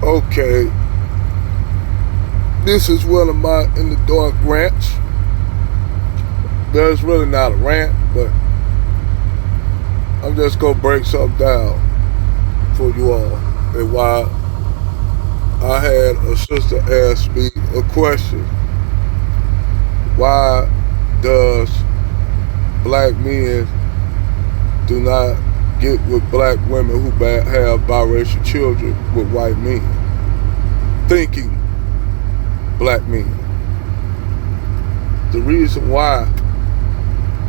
Okay, this is one of my in the dark rants. There's really not a rant, but I'm just gonna break something down for you all. And why I had a sister ask me a question: why does black men do not get with black women who have biracial children with white men? Thinking black men. The reason why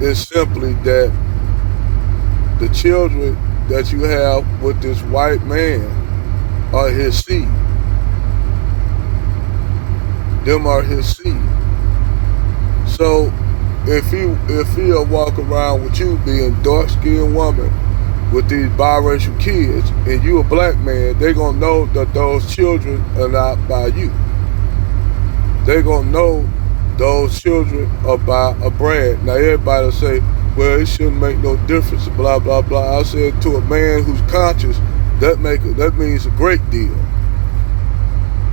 is simply that the children that you have with this white man are his seed. Them are his seed. So if he'll walk around with you being dark skinned woman with these biracial kids and you a black man, they gonna know that those children are not by you. They gonna know those children are by a Brad. Now everybody say, well, it shouldn't make no difference, blah blah blah. I said to a man who's conscious, that means a great deal.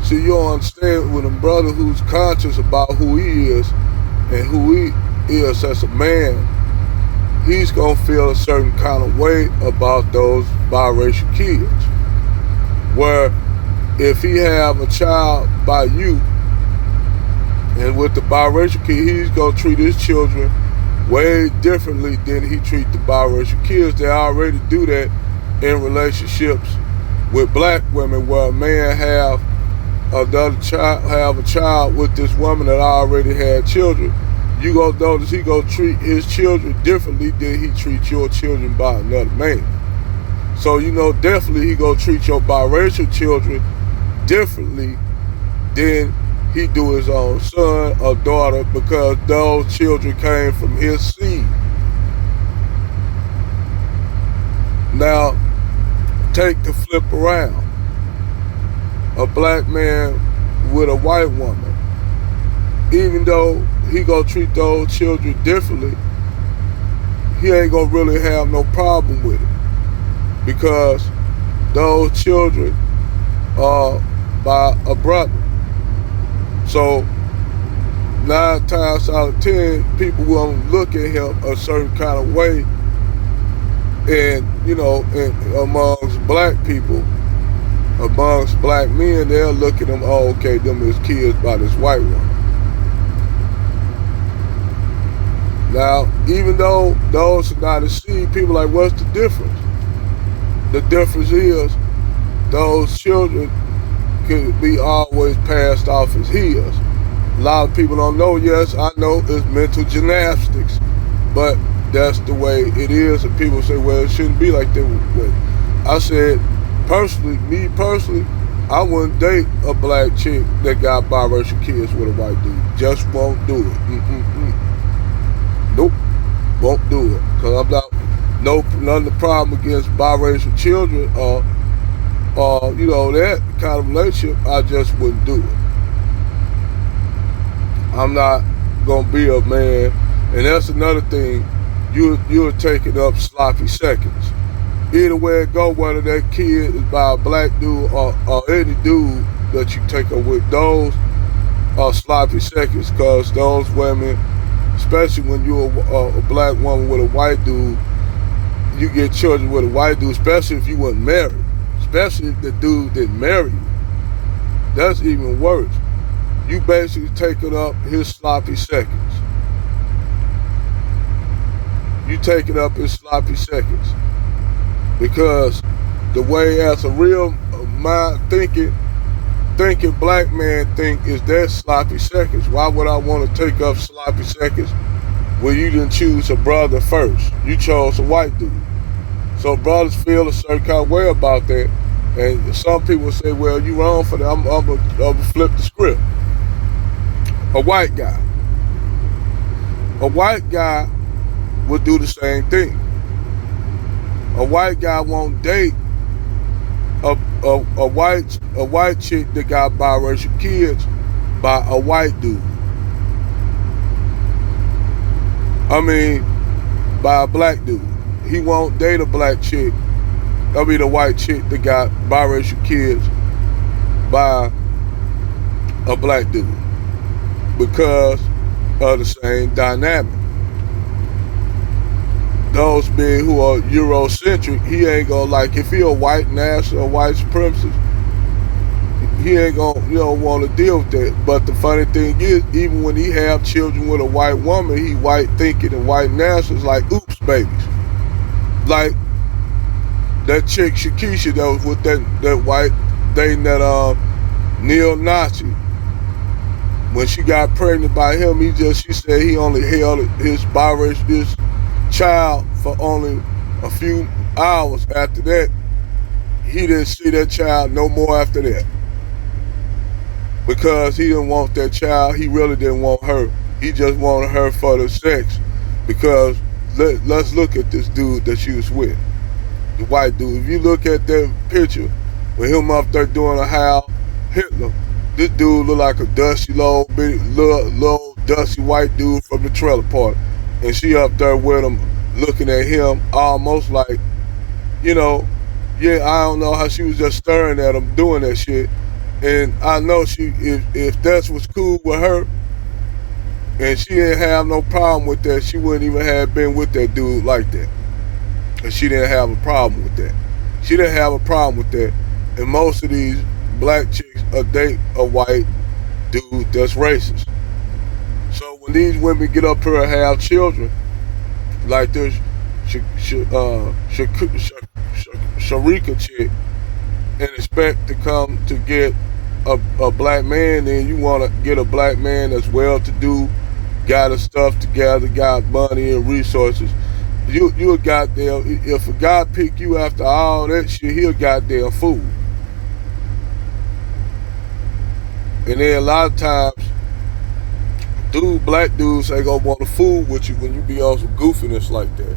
See, you don't understand with a brother who's conscious about who he is and who he is as a man, he's gonna feel a certain kind of way about those biracial kids. Where if he have a child by you and with the biracial kid, he's gonna treat his children way differently than he treat the biracial kids. They already do that in relationships with black women, where a man have a child with this woman that already had children. You gonna notice he gonna treat his children differently than he treats your children by another man. So definitely he gonna treat your biracial children differently than he do his own son or daughter, because those children came from his seed. Now, take the flip around. A black man with a white woman, even though he gonna treat those children differently, he ain't gonna really have no problem with it, because those children are by a brother. So 9 times out of 10, people will look at him a certain kind of way, and amongst black people, amongst black men, they'll look at them, oh, okay, them is kids by this white woman. Now, even though those are not his seed, people are like, what's the difference? The difference is those children could be always passed off as his. A lot of people don't know. Yes, I know it's mental gymnastics, but that's the way it is. And people say, well, it shouldn't be like that. I said, me personally, I wouldn't date a black chick that got biracial kids with a white dude. Just won't do it. Nope, won't do it. Cause I'm not none of the problem against biracial children or that kind of relationship. I just wouldn't do it. I'm not gonna be a man, and that's another thing. You're taking up sloppy seconds. Either way it go, whether that kid is by a black dude or any dude that you take up with, those are sloppy seconds, because those women, especially when you're a black woman with a white dude, you get children with a white dude, especially if you weren't married, especially if the dude didn't marry you. That's even worse. You basically taking up his sloppy seconds. You taking up his sloppy seconds. Because the way as a real mind thinking black man think is that sloppy seconds. Why would I want to take up sloppy seconds when you didn't choose a brother first? You chose a white dude. So brothers feel a certain kind of way about that. And some people say, well, you wrong for that. I'm gonna flip the script. A white guy. A white guy would do the same thing. A white guy won't date a white chick that got biracial kids by a white dude. I mean, by a black dude. He won't date a black chick. I mean, a white chick that got biracial kids by a black dude because of the same dynamic. Those men who are Eurocentric, he ain't gonna like if he a white national, white supremacist, he ain't gonna want to deal with that. But the funny thing is, even when he have children with a white woman, he white thinking and white nationals like oops babies, like that chick Shakisha that was with that white dating that neo-Nazi. When she got pregnant by him, she said he only held his biracial child for only a few hours. After that, he didn't see that child no more after that. Because he didn't want that child, he really didn't want her. He just wanted her for the sex. Because let's look at this dude that she was with, the white dude. If you look at that picture with him up there doing a Heil Hitler, this dude look like a dusty little dusty white dude from the trailer park. And she up there with him looking at him almost like, I don't know how she was just staring at him doing that shit. And I know if that's what's cool with her, and she didn't have no problem with that, she wouldn't even have been with that dude like that. And she didn't have a problem with that. She didn't have a problem with that. And most of these black chicks date a white dude that's racist. So when these women get up here and have children, like this Sharika chick, and expect to come to get a black man, then you want to get a black man that's well-to-do, got his stuff together, got money and resources. You a goddamn, if a guy pick you after all that shit, he a goddamn fool. And then a lot of times, black dudes ain't gonna want to fool with you when you be on some goofiness like that.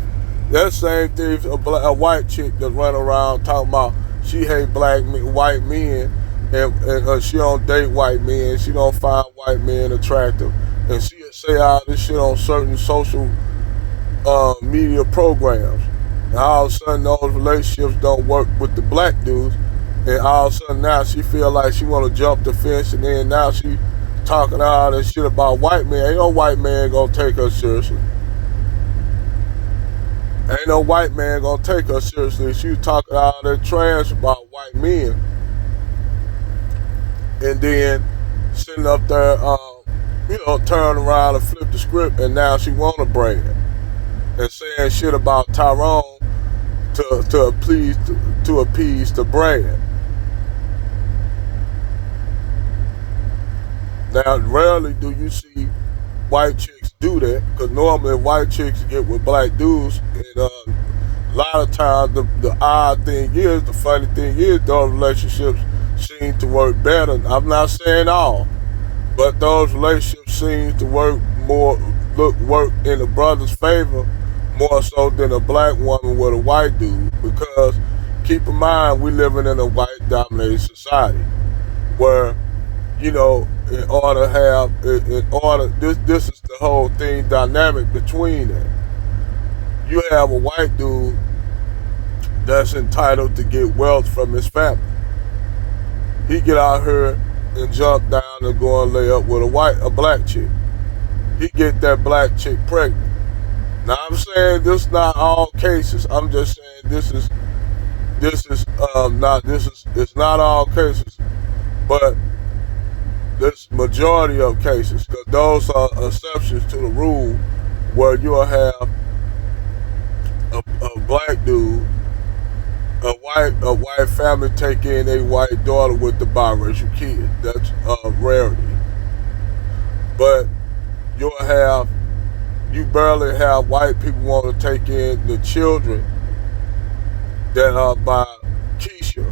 That same thing, a white chick that's running around talking about she hate white men, and she don't date white men, she don't find white men attractive, and she say all this shit on certain social media programs, and all of a sudden those relationships don't work with the black dudes, and all of a sudden now she feel like she want to jump the fence, and then now she talking all this shit about white men. Ain't no white man gonna take her seriously. Ain't no white man gonna take her seriously. She was talking all that trash about white men, and then sitting up there, turn around and flip the script, and now she want a brand and saying shit about Tyrone to appease the brand. Now, rarely do you see white chicks do that, because normally white chicks get with black dudes, and a lot of times the funny thing is, those relationships seem to work better. I'm not saying all, but those relationships seem to work in a brother's favor more so than a black woman with a white dude, because keep in mind, we living in a white-dominated society where, this is the whole thing dynamic between that. You have a white dude that's entitled to get wealth from his family. He get out here and jump down and go and lay up with a black chick. He get that black chick pregnant. Now I'm saying this is not all cases. I'm just saying it's not all cases, but this majority of cases, because those are exceptions to the rule, where you'll have a black dude, a white family take in a white daughter with the biracial kid. That's a rarity. But you barely have white people want to take in the children that are by Keisha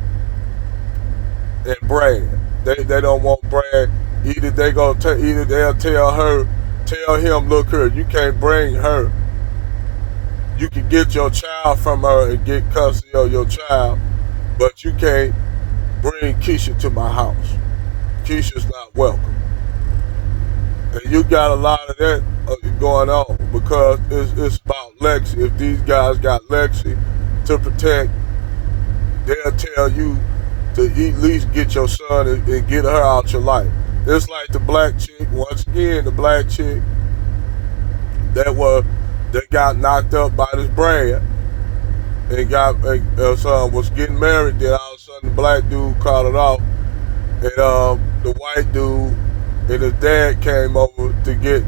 and Brad. They don't want Brad. Either they'll tell him, look here, you can't bring her. You can get your child from her and get custody of your child, but you can't bring Keisha to my house. Keisha's not welcome. And you got a lot of that going on, because it's about Lexi. If these guys got Lexi to protect, they'll tell you to at least get your son and get her out your life. It's like the black chick, once again, the black chick that got knocked up by this Brad and was getting married. Then all of a sudden the black dude called it off, and the white dude and his dad came over to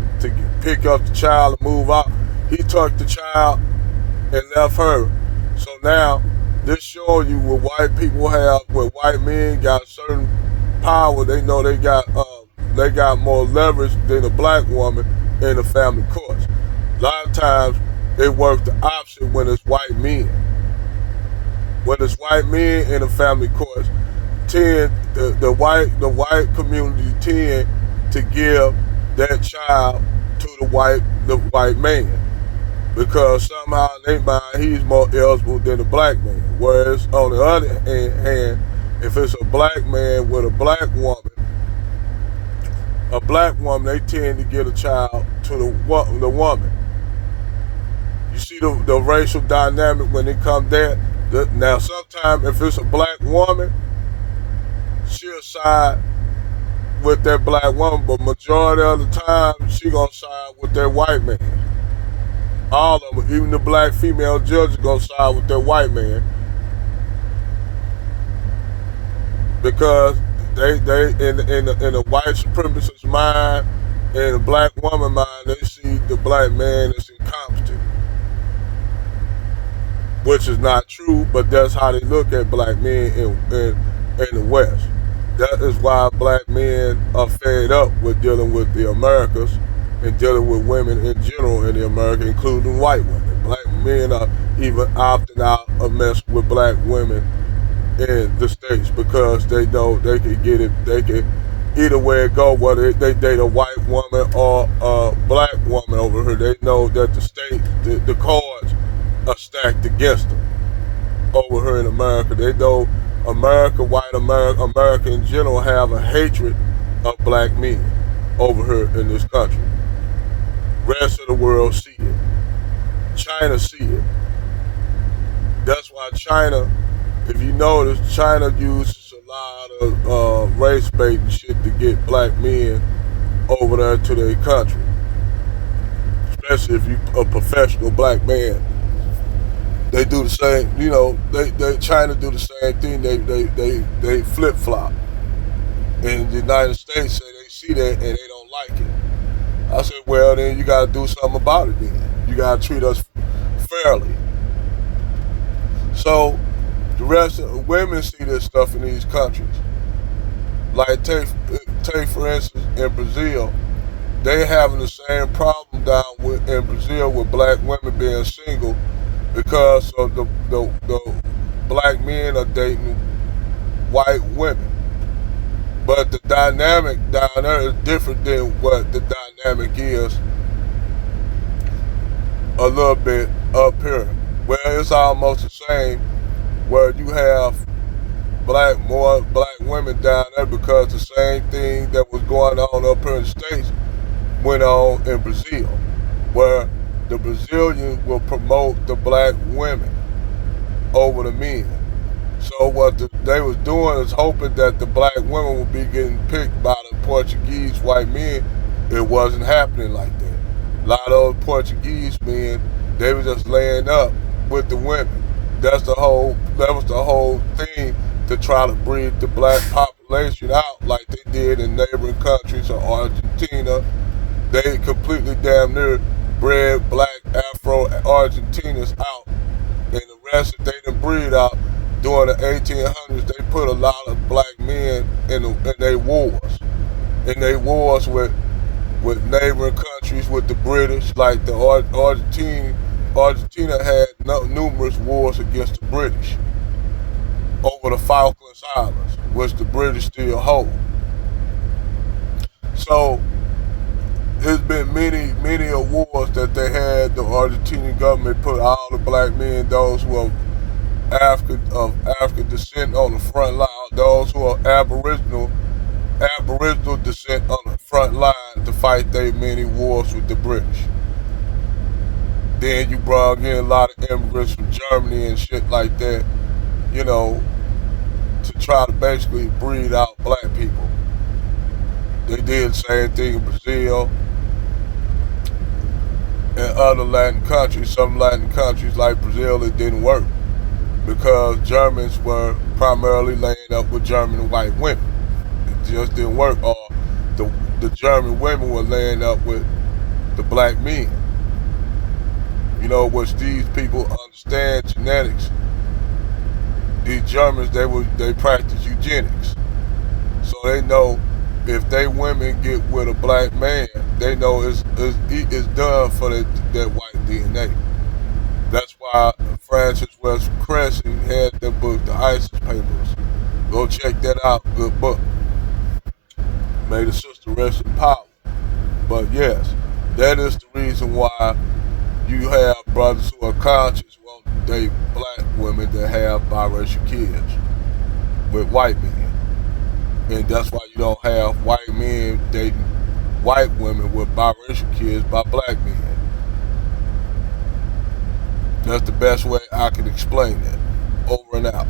pick up the child and move out. He took the child and left her. So now this showing you what white people have, when white men got certain power, they know they got more leverage than a black woman in the family courts. A lot of times it works the opposite when it's white men. When it's white men in the family courts, the white community tend to give that child to the white man, because somehow in their mind he's more eligible than the black man. Whereas on the other hand, if it's a black man with a black woman, they tend to give a child to the woman. You see the racial dynamic when it comes there. Now sometimes if it's a black woman, she'll side with that black woman, but majority of the time she gonna side with that white man. All of them, even the black female judges, gonna side with that white man, because they in the white supremacist mind and the black woman mind, they see the black man as incompetent, which is not true, but that's how they look at black men in the West. That is why black men are fed up with dealing with the Americas and dealing with women in general in the America, including white women. Black men are even opting out of mess with black women in the States, because they know they can get it. They can either way it go, whether they date a white woman or a black woman over here. They know that the cards are stacked against them over here in America. They know white America in general have a hatred of black men over here in this country. Rest of the world see it. China see it. That's why China, if you notice, China uses a lot of race bait and shit to get black men over there to their country. Especially if you a professional black man. They do the same, China do the same thing. They flip flop. And the United States say they see that and they don't like it. I said, well, then you gotta do something about it then. You gotta treat us fairly. So the rest of the women see this stuff in these countries. Like take for instance in Brazil, they having the same problem in Brazil with black women being single, because of the black men are dating white women. But the dynamic down there is different than what the dynamic is a little bit up here. Well, it's almost the same, where you have more black women down there, because the same thing that was going on up here in the States went on in Brazil, where the Brazilians will promote the black women over the men. So what they was doing is hoping that the black women would be getting picked by the Portuguese white men. It wasn't happening like that. A lot of those Portuguese men, they were just laying up with the women. That was the whole thing, to try to breed the black population out like they did in neighboring countries of Argentina. They completely damn near bred black Afro-Argentinians out, and the rest that they didn't breed out during the 1800s, they put a lot of black men in their wars. In their wars with neighboring countries, with the British, like the Argentina had numerous wars against the British over the Falklands Islands, which the British still hold. So there's been many awards that they had. The Argentinian government put all the black men, those who are African descent, on the front line, those who are Aboriginal descent on the front line to fight their many wars with the British. Then you brought in a lot of immigrants from Germany and shit like that, to try to basically breed out black people. They did the same thing in Brazil and other Latin countries. Some Latin countries like Brazil, it didn't work because Germans were primarily laying up with German white women. It just didn't work. Or the the German women were laying up with the black men. Which these people understand genetics. These Germans, they practice eugenics, so they know if they women get with a black man, they know it's done for that white DNA. That's why Francis West Crescent had the book, The ISIS Papers. Go check that out. Good book. May the sister rest in power. But yes, that is the reason why you have brothers who are conscious who won't date black women that have biracial kids with white men. And that's why you don't have white men dating white women with biracial kids by black men. That's the best way I can explain that. Over and out.